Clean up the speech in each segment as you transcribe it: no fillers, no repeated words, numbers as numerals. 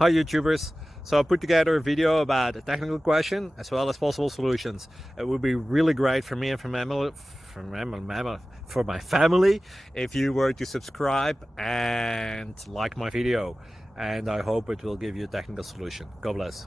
Hi YouTubers. So I put together a video about a technical question as well as possible solutions. It would be really great for me and for my family if you were to subscribe and like my video. And I hope it will give you a technical solution. God bless.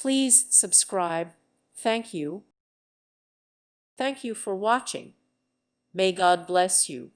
Please subscribe. Thank you. Thank you for watching. May God bless you.